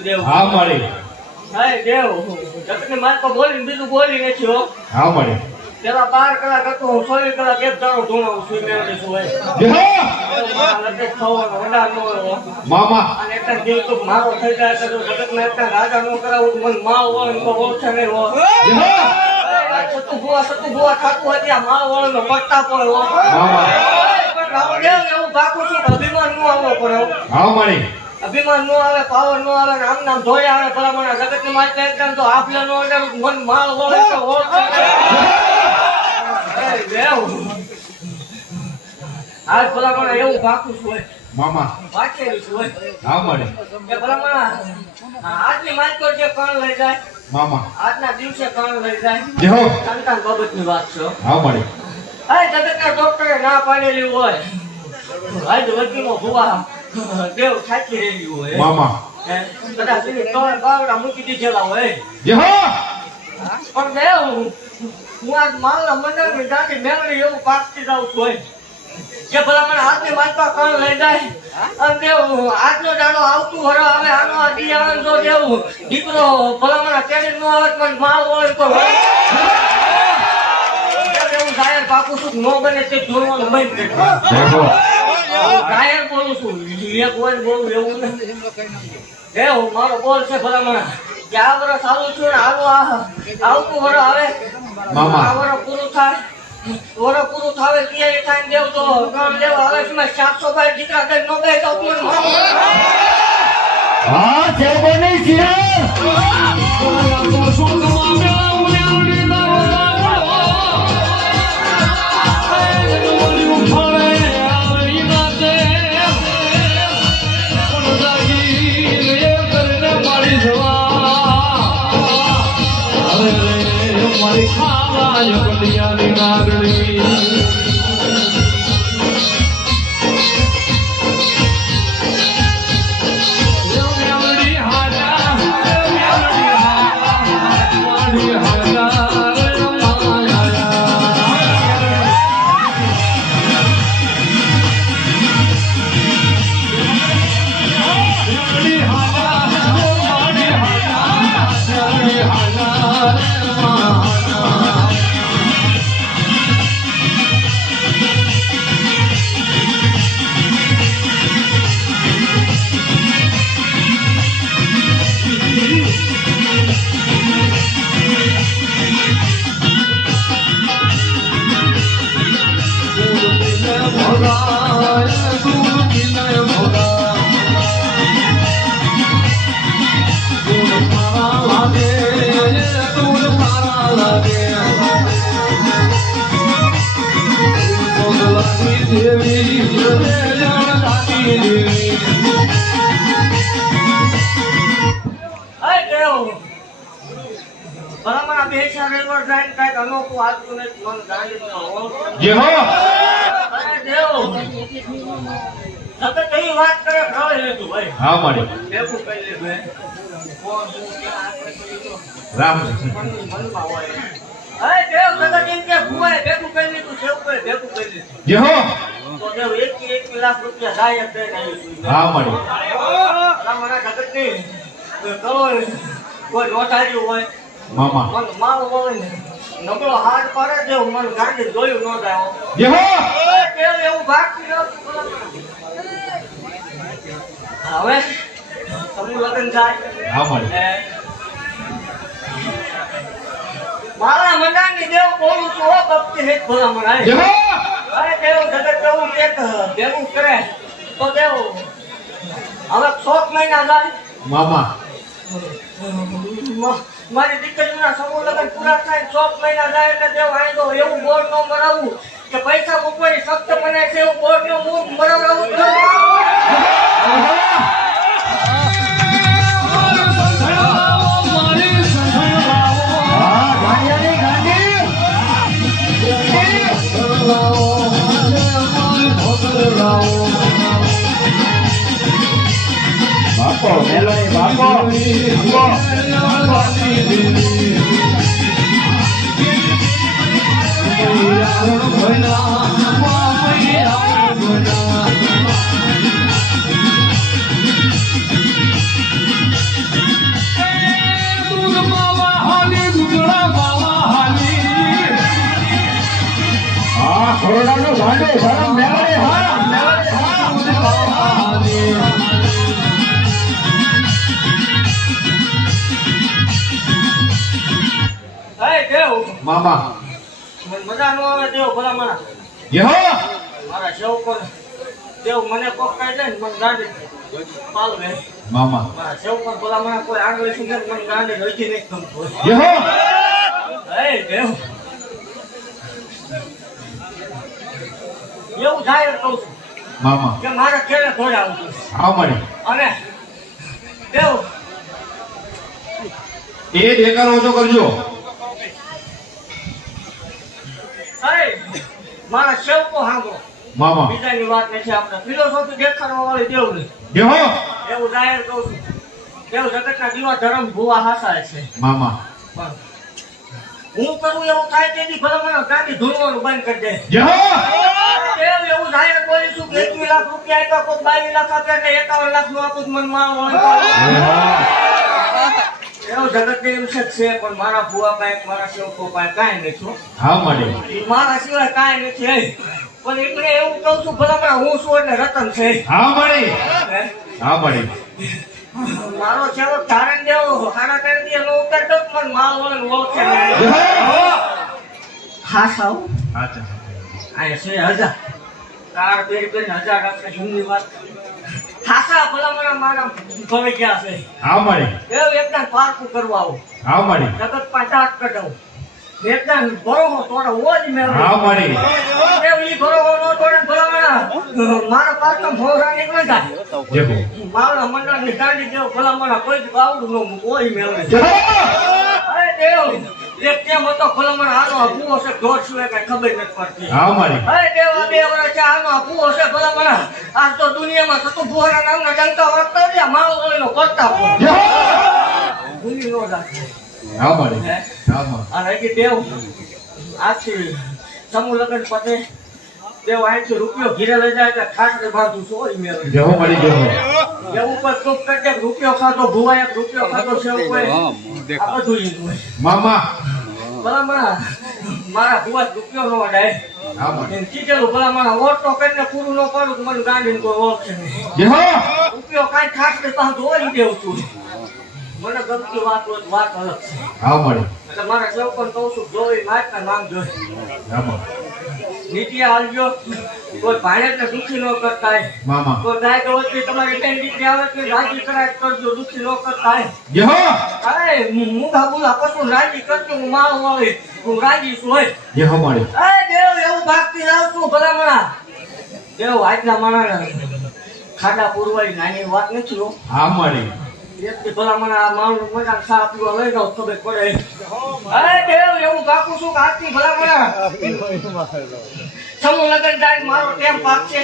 દેવ હા મારી હાય દેવ જગતની માત તો બોલીને બીજું બોલી નથી હો હા મારી પેલા 12 કલાક હતો હું 16 કલાક એક દાડો ધૂણાવું છું મેળવી છું મામા અને એક દિલ તો મારો થઈ જાય તો જગતના એક રાજા નો કરાવું મન માળ વળન તો ઓછા નહીં હો સતુ ભુવા ખાતું હોય ત્યાં માળ વળન નો પટ્ટા પડે હો મામા પણ રાવદેવ એવું બાકું છું અભિમાન નો આવવો પડે હા મારી અભિમાન નો આવે પાવર નો આવે આમ નામ ધોયા આવે ભલામણ જગતની માત એકદમ તો આફલે નો અંદર મન માળ વળે તો ઓછા આજ ભલામણ એવું બાકું છું મામા વાંચેલું છું હા મારી કે ભલામણ આજની માત પર જે કણ લઈ જાય મામા આજના દિવસે કણ લઈ જાય જેહો સંતાન બાબતની વાત છે હા મારી આ જગતના ડોક્ટરે ના પાડેલી હોય આજ વકીલો ભુવા દેવ થાકી રહેલી હોય મામા કદાચ એની તોય બાવડા મૂકી દીધેલા હોય જેહો પણ દેવ હું આજ માલના મંડળની દાંડી મેળવી એવું પાકતી જાઉં છું હોય કે ભલામણ આજની માતા કણ લઈ જાય અને દેવ આજનો દાડો આવતું હરો આવે આનો આ દિયાણ જો દેવ દીકરો ભલામણ તેડી નો આવે પણ માલ વળે તો એવું જાહેર પાકું છું નો બને તે જોવાનું બંધ કરી દેખો જાહેર બોલું છું એક હોય બોલું એવું નથી દેવ મારો બોલ છે ભલામણ કે આ વર્ષ ચાલુ છું ને આવતું વરો આવે મામા. આ વરો પૂરું થાય વરો પૂરું થાવે ત્યારે થાય દેવ તો કામ લેવા આવે છે 700 દીકરા કઈ નો બે તો હા છે બને છે મારી ખાવા પટિયાની નાગણી ભલામણ બે ચાર રેલવે ટ્રેન કઈક અનોખું હાલતું નથી મન ગાંડી જેહો સતત એવી વાત કરે ખરાઈ લેતું ભાઈ હા મારી ભેગું કરી લીધું રામ મનમાં હોય અરે દેવ સતત એમ કે ભુવાએ ભેગું કરી લીધું સેવ કરે ભેગું કરી લીધું જેહો તો દેવ 1 લાખ રૂપિયા જાય ટ્રેન આવી હા મારી ભલામણ જગતની કોઈ રોટાડ્યું હોય મામા મન મારો હોય ને નબળો હાથ પડે છે મન ગાંડી જોયું ન જાય જેહો કેમ એવું ભાગતી હવે સમૂહ લગ્ન થાય હા મારી મારા મંડાની દેવ બોલું છું હો ભક્તિ હેત ભલામણ આય જેહો અરે દેવ જગત કેવું એક ભેગું કરે તો દેવ હવે 6 મહિના જાય મામા મારી દીકરીના સમૂહ લગ્ન પૂરા થાય 6 મહિના જાય એટલે દેવ આઈ તો એવું બોર્ડ નો બનાવવું કે પૈસા મૂકવાની સખ્ત મને છે એવું બોર્ડ નું મુખ બનાવવું બાપો મેલોની બાપો કોરોનાનું ભાંડે ધરમ મેળે હા મેળે હા હે દેવ મામા મને મજા ન આવે દેવ ભલા મારા યહો મારા સેવ પર દેવ મને કોક કાઢે ને મને ગાંડી પાલવે મામા મારા સેવ પર ભલા મારા કોઈ આગળ સુધી મને ગાંડી રહીથી નહીં ગમતું યહો હે દેવ એવું થાય કહું છું મામા કે મારે ખેડે થોડે આવતું આવ મળી અને દેવ એ દેખાડો ઓછો કરજો હે મારા સેવકો સાંભળો મામા બીજાની વાત નથી આપણે ફિલોસોફી દેખાડવા વાળી દેવ નહીં યહો એવું જાહેર કહું છું દેવ જગતના દીવા ધર્મ ભૂવા હાસાય છે મામા પણ હું કરું એવું થાય તેથી ભલે મને ગાંધી ધૂળવાનું બંધ કરી દે યહો દેવ એવું જાહેર બોલીશું કે 21 લાખ રૂપિયા આપ્યા કોઈ 22 લાખ આપ્યા એટલે 51 લાખ નું આપું મને મારો એવું જગત એમ છે પણ મારા ભૂવા પાસે મારા સેવકો પાસે કાંઈ નથી હા મળી મારા સિવાય કાંઈ નથી પણ એટલે એવું કહું છું ભલે મને હું છું એટલે રતન છે હા મળી હે? હા મળી મારો સેવક ધારણ દેવો હારા કરી દે નો ઉતરતો પણ માલ વળે ઓળખે નહીં. યહો હા સાવ અચ્છા આ છે 1000 કાર પેરી પેરી 1000 આપણે જૂની વાત ખાસા ભલા મારા ભવે ગયા છે હા મળી એવું એકદમ પારકું કરવા આવું હા મળી જગત પાંચાત કઢાવું એકદમ ભરોહો તોડે ઓજ મેળવે હા મળી એવું ઈ ભરોહો નો તોડે ભલા મારા પારકમ ભોરા નીકળે જાય દેખો મારા મંડળની ગાંડી જેવો ભલા કોઈ જ બાવડું નો કોઈ મેળવે યહો અરે દેવ એક કેમ હતો ભલા આનો ભૂવો છે ઢોર શું એ કઈ ખબર નથી પડતી હા મળી અરે દેવ આ 2 વર્ષ છે આનો ભૂવો છે ભલા આ તો દુનિયામાં થતું ભૂવાના નામના ડંકા વાગતા રહ્યા માળો વળીનો કરતા યહો ભૂલી નો રાખે હા મળી હે? હા મળી અને હજી દેવ આથી સમૂહ લગ્ન પતે દેવ અહીંથી રૂપિયો ઘીરે લઈ જાય એટલે ખાટલે બાંધું છું ઓય મેળવે યહો મળી યહો એવું પર ચૂપ કરી દે રૂપિયો ખાધો ભૂવા એક રૂપિયો ખાધો છે એવું કોઈ આ બધું ઈ હોય મામા ભલા મારા ભૂવા રૂપિયો નો વડાય હા મળી એમ કીધેલું ભલા મારા ઓટો કરીને પૂરું ન કરું તો મને ગાંડીને કોઈ ઓળખે નહીં યહો રૂપિયો કાંઈ ખાટલે બાંધું ઓય દેવું છું મને ગમતી વાત હોય તો વાત અલગ છે હા મળી એટલે મારા સેવકોને કહું છું જોઈ માગતા માંગજો હા મળી નીતિ હાલજો કોઈ ભાણેજને દુઃખી ન કરતા મામા કોઈ ગાય ગવતની તમારી બેન દીકરી આવે તો રાજી કરાય કરજો દુઃખી ન કરતા યહો અરે મૂંગા બુલા પશુ રાજી કરજો હું માળો વાળી હું રાજી છું હોય યહો મળી અરે દેવ એવું ભાગતી જાઉં છું ભલા દેવ આજના માણા ખાડા પૂરવાની નાની વાત નથી હો હા મળી એકથી ભલા આ માણસ મજા સા પીવા લઈ જાવ ખબર પડે અરે દેવ એવું કાકું છું કે આજથી ભલા સમૂહ લગન જાય મારો ટેમ પાક છે